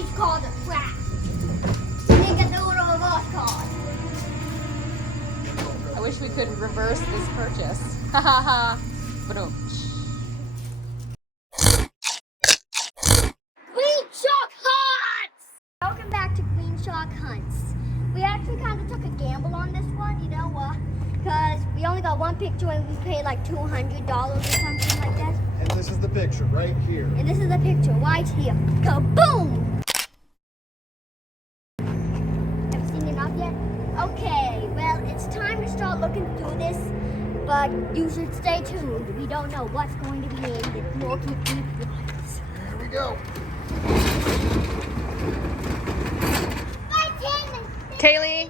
These cards are trash. You didn't get the little reverse card. I wish we could reverse this purchase. Ha ha ha. Green Shark Hunts! Welcome back to Green Shark Hunts. We actually kind of took a gamble on this one, you know what? Because we only got one picture and we paid like $200 or something like that. And this is the picture right here. And this is the picture right here. Kaboom! Have you seen enough yet? Okay, well, it's time to start looking through this, but you should stay tuned. We don't know what's going to be in the Milky Deep Waters. Here we go. Kaylee.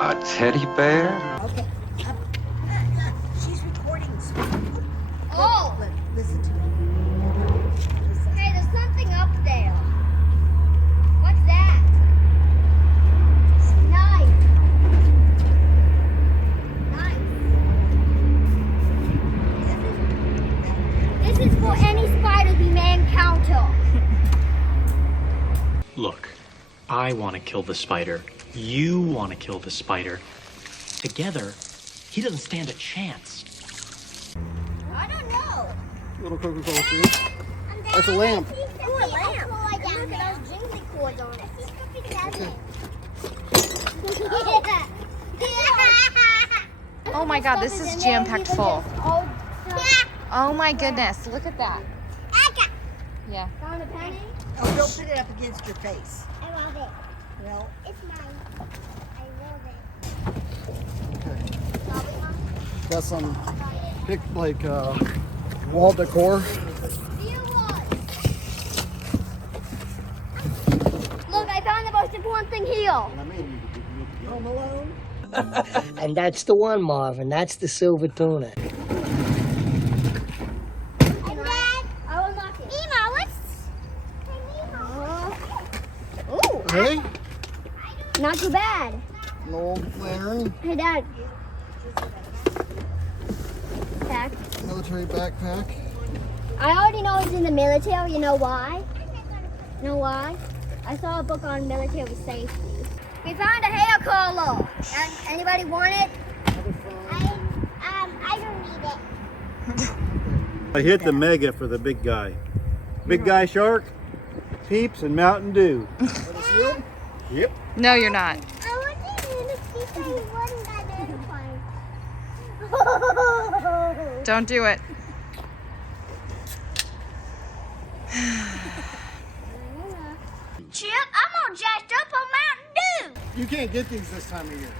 A teddy bear? Okay. She's recording. Oh! Listen to me. Hey, there's something up there. What's that? Knife. Nice. This is for any spider we may encounter. Look, I want to kill the spider. You want to kill the spider. Together, he doesn't stand a chance. I don't know. Little Coca-Cola trees. That's a lamp. Ooh, a lamp. Look at those jingly cords on it. Oh my god, this is jam-packed full. Oh my goodness, look at that. Yeah. Found a penny? Oh, don't put it up against your face. I love it. Well, It's mine. I love Okay. it. Got some wall decor. Look, I found the most important thing here. Home Alone. And that's the one, Marvin. That's the silver tuna. And Dad, I will knock it. Nemo, let's... Ooh. Hey, Not too bad. an old lantern, Hey, Dad. Back. military backpack. I already know he's in the military. You know why? You know why? I saw a book on military safety. We found a hair curler. And anybody want it? I don't need it. I hit the mega for the big guy. Big guy shark, Peeps, and Mountain Dew. Yep. No, you're not. I want to see one that Don't do it. Chip, I'm all jacked up on Mountain Dew. You can't get these this time of year.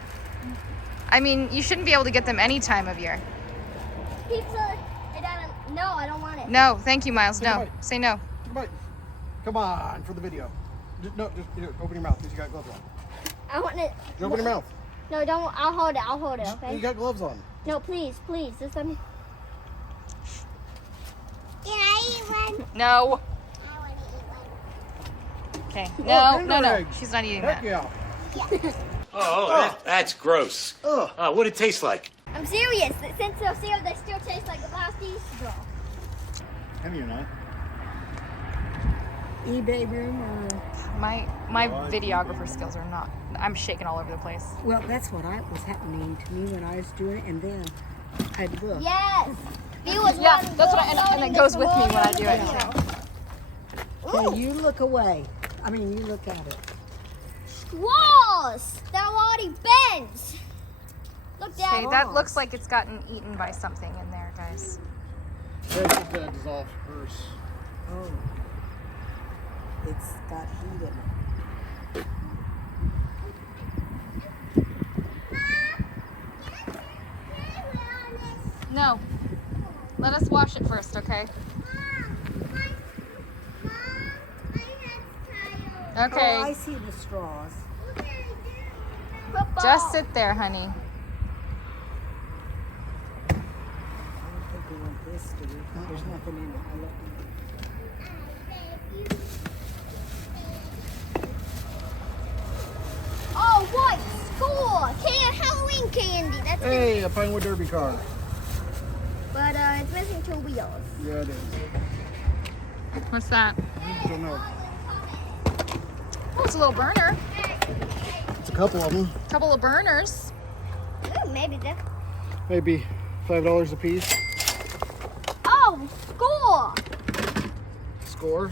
I mean, you shouldn't be able to get them any time of year. Pizza. No, I don't want it. No, thank you, Miles. No. Wait. Say no. Come on, for the video. Just open your mouth because you got gloves on. I want it. Just open your mouth. No, don't. I'll hold it. I'll hold it, You okay? got gloves on. No, please. Just let me. Can I eat one? No. I want to eat one. Okay. Oh, No, Kinder no. eggs. She's not eating Heck that. yeah. That's gross. What'd it taste like? I'm serious. Since they're sealed, they still taste like the last Easter. Henny or not? eBay room or... My videographer skills are not. I'm shaking all over the place. Well, that's what was happening to me when I was doing it, and then I'd look. Yes. Viewers Yeah, want that's what and it goes with me when I do it. Okay, you look away. I mean, you look at it. Straws. They're already bent. Look, Dad. Okay, that looks like it's gotten eaten by something in there, guys. There's the dissolved purse. Oh. It's got heat in it. No. Let us wash it first, okay? Okay. Oh, I see the straws. Football. Just sit there, honey. I don't think we want this, do we? There's nothing in it. I looked in it. Oh, what? Score! Halloween candy. That's Hey, a Pinewood Derby car. But it's missing 2 wheels. Yeah, it is. What's that? Don't know. Oh, it's a little burner. It's a couple of them. Couple of burners. Ooh, maybe this. Maybe $5 a piece. Oh, score! Score.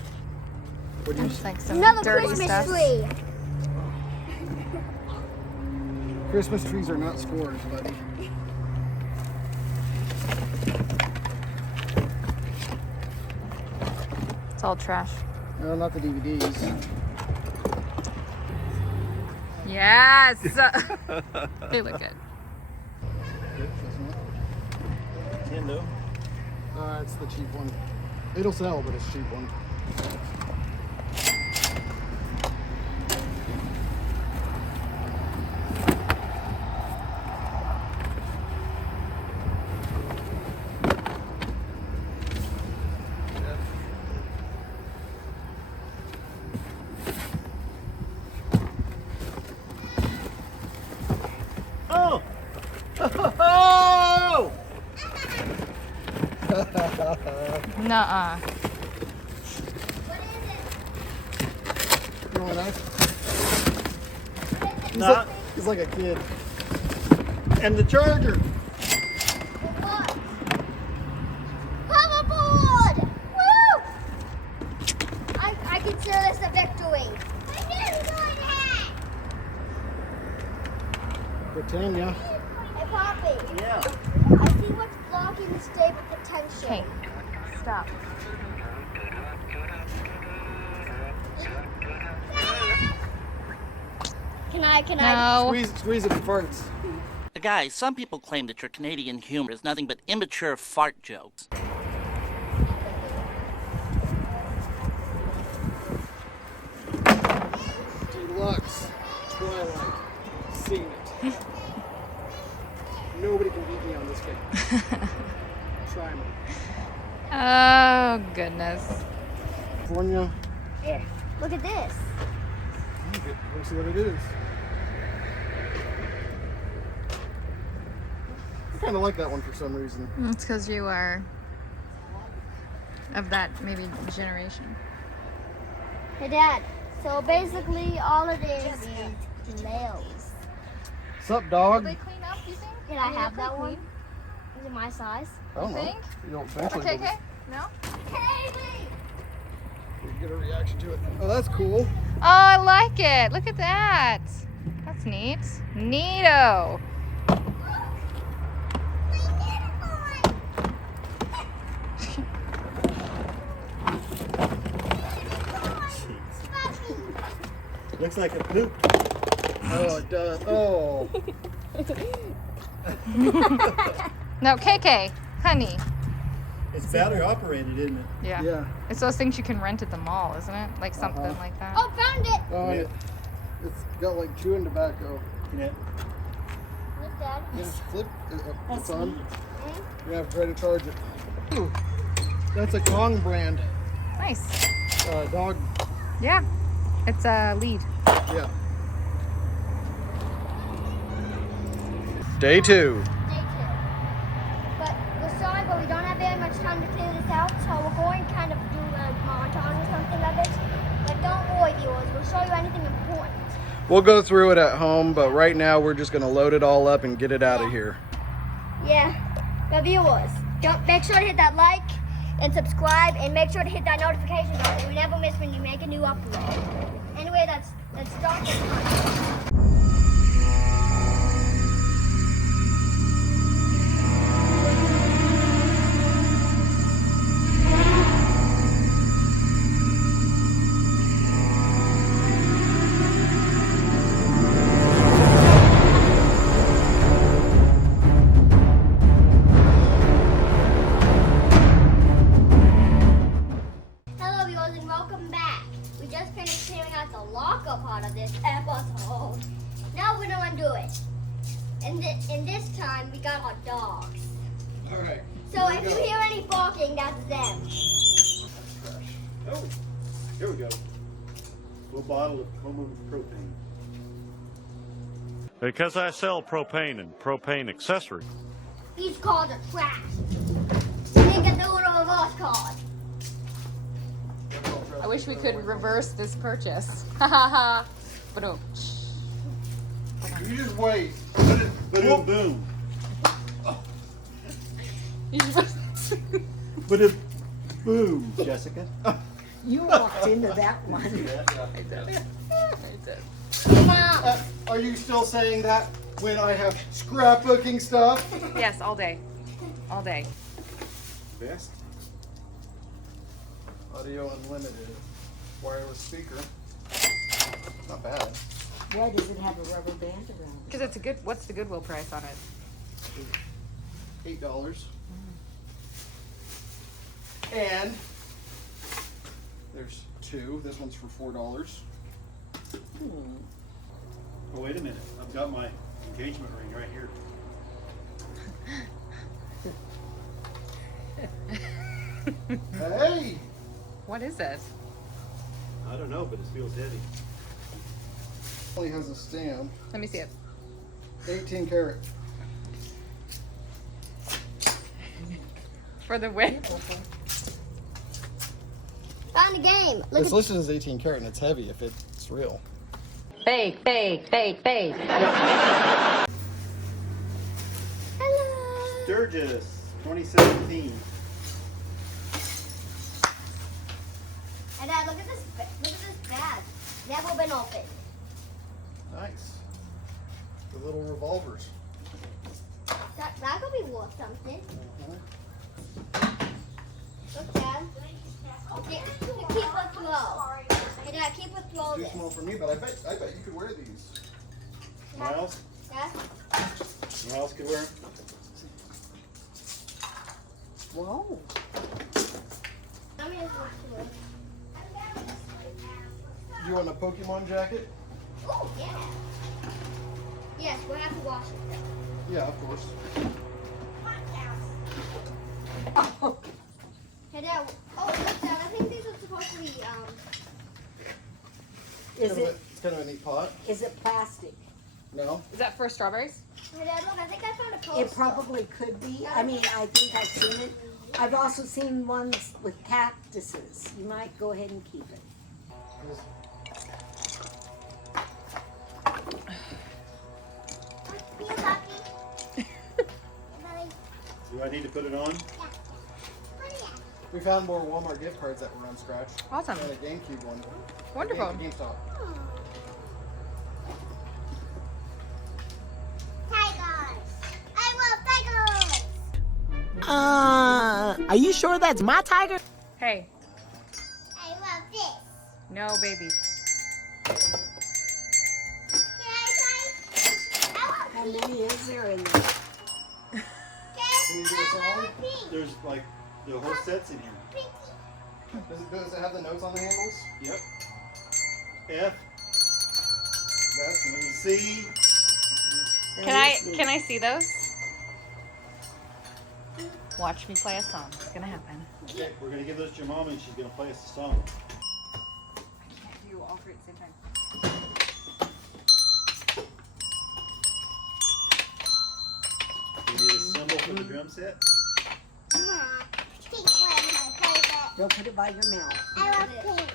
What do you It's like some Another dirty Christmas stuff. tree. Christmas trees are not scores, buddy. It's all trash. No, not the DVDs. Yes. They look good. Nintendo. It's the cheap one. It'll sell, but it's a cheap one. Oh! Oh! Nuh-uh. You want that? Not. He's like a kid. And the charger. Hoverboard! Woo! I consider this a victory. Britannia. Hey, Poppy. Yeah. I see what's blocking the stable potential. Okay. Stop. Can I? No. Squeeze it and farts. Guys, some people claim that your Canadian humor is nothing but immature fart jokes. Deluxe. Twilight. Seen it. Nobody can beat me on this game. Try me. Oh, goodness. California. Here, look at this. Okay, let's see what it is. I kind of like that one for some reason. It's because you are of that maybe generation. Hey, Dad. So basically, all it is nails. Sup, dog? Will they clean up, you think? Can I have that one? Is it my size? I don't know. think? You don't eventually Okay. No? you get a reaction to it. Oh, that's cool. Oh, I like it. Look at that. That's neat. Neato. Looks like a poop. Oh, it does. Oh. No, KK, honey. It's battery operated, isn't it? Yeah. Yeah. It's those things you can rent at the mall, isn't it? Like something Uh-huh. like that. Oh, found it. Oh, and it's got like chewing tobacco. Yeah. Look, Dad. Just flip. It's on. You have to try to charge it. Ooh. That's a Kong brand Nice. dog. Yeah. It's a lead. Yeah. Day 2. Day 2. But we're sorry, but we don't have very much time to clear this out, so we're going to kind of do a montage or something of it. But don't worry, viewers, we'll show you anything important. We'll go through it at home, but right now we're just going to load it all up and get it out of here. Yeah, but viewers, make sure to hit that like and subscribe, and make sure to hit that notification bell so you never miss when you make a new upload. Anyway, let's start this montage. Hello viewers and welcome back. We just finished clearing out the locker part of this episode. Now we're gonna undo it. And this time we got our dogs. All right. So if you hear any barking, that's them. Oh, here we go. A bottle of home propane. Because I sell propane and propane accessories. These cars are trash. We didn't get the little reverse card. I wish we could reverse this purchase. Ha ha ha. Ba-dum. You just wait. Boom, boom. But it, boom, Jessica. You walked into that one. I did. Are you still saying that when I have scrapbooking stuff? Yes, all day. All day. Best. Audio unlimited. Wireless speaker. Not bad. Why does it have a rubber band around it? Because it's a good, what's the Goodwill price on it? $8. And there's two. This one's for $4. Oh, wait a minute. I've got my engagement ring right here. Hey! What is it? I don't know, but it feels heavy. Only has a stamp. Let me see it. 18 karat. For the win. Found the game. Look It's at listed as 18 karat and it's heavy if it's real. Fake, fake, fake, fake. Hello. Sturgis, 2017. And Dad, look at this. Look at this bag. Never been opened. Nice. The little revolvers. That could be worth something. Look, Dad. Keep a throw. Hey, Dad, keep a throw Too this. small for me, but I bet you could wear these. Miles? Dad? Miles could wear 'em? Whoa. Let me just look through it. Do you want a Pokemon jacket? Oh, yeah. Yes, we'll have to wash it though. Yeah, of course. Hey, Dad. Oh, look, Dad. I think these are supposed to be, It's kind of a neat pot. Is it plastic? No? Is that for strawberries? Hey, Dad, look, I think I found a poster. It probably could be. I mean, I think I've seen it. I've also seen ones with cactuses. You might go ahead and keep it. Here, Poppy. Do I need to put it on? We found more Walmart gift cards that were unscratched. Awesome. And a GameCube one. Wonderful. GameStop. Tigers. I love tigers. Are you sure that's my tiger? Hey, I love this. no baby. Can I try? I want How many is there in there? Can you do a song? pink. There's like the whole set's in here. Does it have the notes on the handles? Yep. F, That's neat. C. Can I see those? Watch me play a song. It's gonna happen. Okay, we're gonna give those to your mom and she's gonna play us a song. I can't do all three at the same time. Do you need a cymbal for the drum set? Pink one, my favorite. Don't put it by your mouth. I love pink.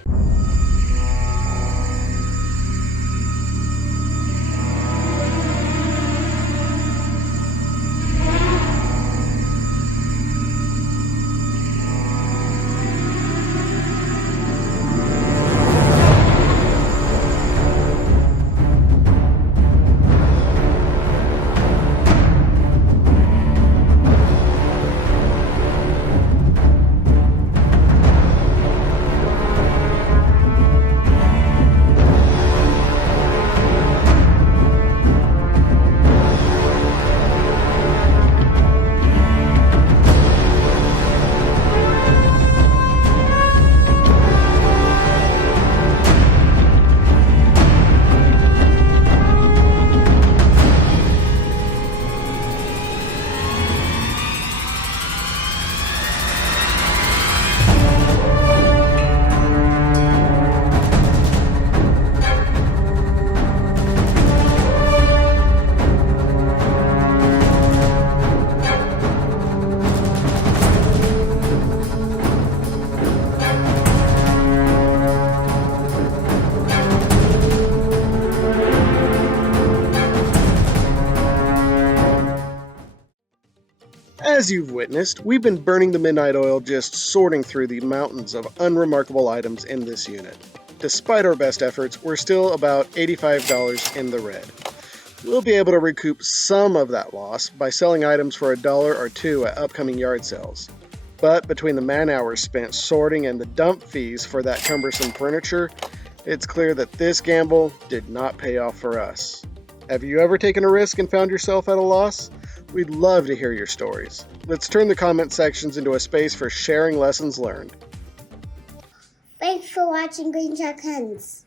As you've witnessed, we've been burning the midnight oil just sorting through the mountains of unremarkable items in this unit. Despite our best efforts, we're still about $85 in the red. We'll be able to recoup some of that loss by selling items for $1 or $2 at upcoming yard sales. But between the man hours spent sorting and the dump fees for that cumbersome furniture, it's clear that this gamble did not pay off for us. Have you ever taken a risk and found yourself at a loss? We'd love to hear your stories. Let's turn the comment sections into a space for sharing lessons learned. Thanks for watching Green Shark Hunts.